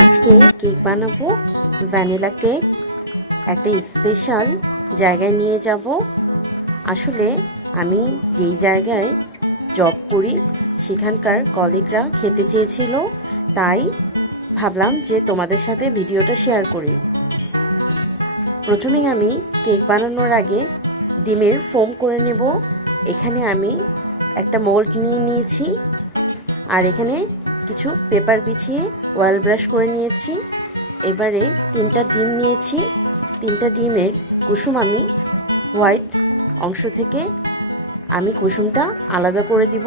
আজকে কেক বানাবো। Vanilla cake, একটা স্পেশাল জায়গায় নিয়ে যাব। আসলে আমি যেই জায়গায় জব করি, সেখানকার কলিগরা খেতে চেয়েছিল। তাই ভাবলাম যে তোমাদের সাথে ভিডিওটা শেয়ার করি। প্রথমেই আমি কেক বানানোর আগে ডিমের ফোম করে নেব। এখানে আমি একটা মোল্ড নিয়ে নিয়েছি। আর এখানে কিছু পেপার বিছিয়ে অয়েল ব্রাশ করে নিয়েছি। এবারে তিনটা ডিম নিয়েছি। তিনটা ডিমের কুসুম আমি হোয়াইট অংশ থেকে আমি কুসুমটা আলাদা করে দিব।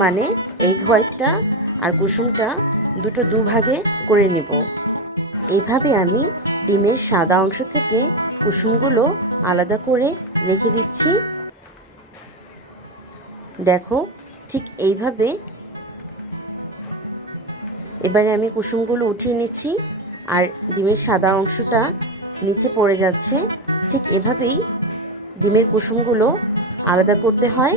মানে এগ হোয়াইটটা আর কুসুমটা দুটো দুভাগে করে নেব। এইভাবে আমি ডিমের সাদা অংশ থেকে কুসুমগুলো আলাদা করে রেখে দিচ্ছি। দেখো ঠিক এইভাবে এবারে আমি কুসুমগুলো উঠিয়ে নিচ্ছি, আর ডিমের সাদা অংশটা নিচে পড়ে যাচ্ছে। ঠিক এভাবেই ডিমের কুসুমগুলো আলাদা করতে হয়।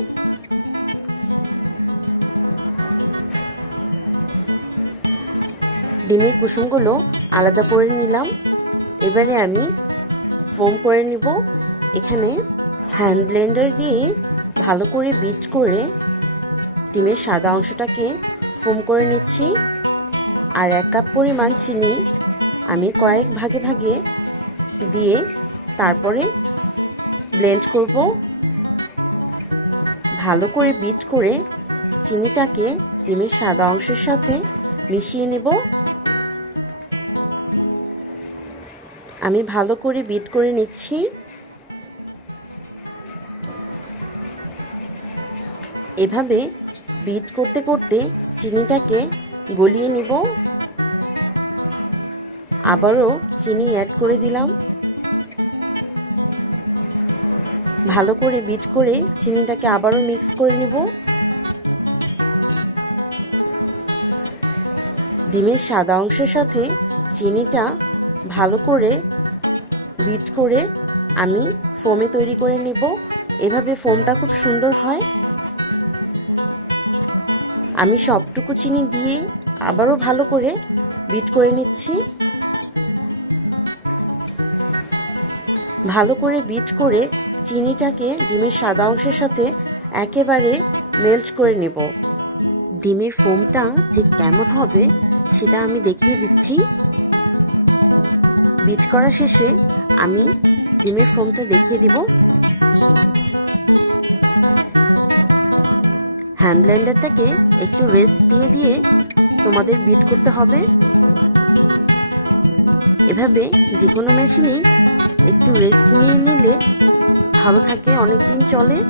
ডিমের কুসুমগুলো আলাদা করে নিলাম। এবারে আমি ফোম করে নিব। এখানে হ্যান্ড ব্লেন্ডার দিয়ে ভালো করে বিট করে ডিমের সাদা অংশটাকে ফোম করে নিচ্ছি। আর এক কাপ পরিমাণ চিনি আমি কয়েক ভাগে ভাগে দিয়ে তারপরে ব্লেন্ড করব। ভালো করে বিট করে চিনিটাকে ডিমের সাদা অংশের সাথে মিশিয়ে নেব। আমি ভালো করে বিট করে নিচ্ছি। এভাবে বিট করতে করতে চিনিটাকে গলিয়ে নিব। আবারও চিনি অ্যাড করে দিলাম। ভালো করে বিট করে চিনিটাকে আবারও মিক্স করে নিব। ডিমের সাদা অংশের সাথে চিনিটা ভালো করে বিট করে আমি ফোমে তৈরি করে নিব। এভাবে ফোমটা খুব সুন্দর হয়। আমি সবটুকু চিনি দিয়ে আবারও ভালো করে বিট করে নিচ্ছি। ভালো করে বিট করে চিনিটাকে ডিমের সাদা অংশের সাথে একেবারে মেল্ট করে নেব। ডিমের ফোমটা ঠিক কেমন হবে সেটা আমি দেখিয়ে দিচ্ছি। বিট করা শেষে আমি ডিমের ফোমটা দেখিয়ে দিব। হ্যান্ড ব্লেন্ডারটাকে একটু রেস্ট দিয়ে দিয়ে তোমাদের বিট করতে হবে। এভাবে যে কোনো মেশিনই একটু রেস্ট নিয়ে নিলে ভালো থাকে অনেক দিন চলে।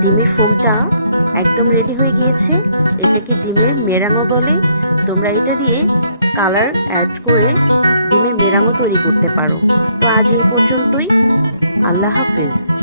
ডিমের ফোমটা একদম রেডি হয়ে গিয়েছে। এটাকে ডিমের মেরাঙো বলে। তোমরা এটা দিয়ে কালার অ্যাড করে ডিমের মেরাঙো তৈরি করতে পারো। তো আজ এই পর্যন্তই। আল্লাহ হাফেজ।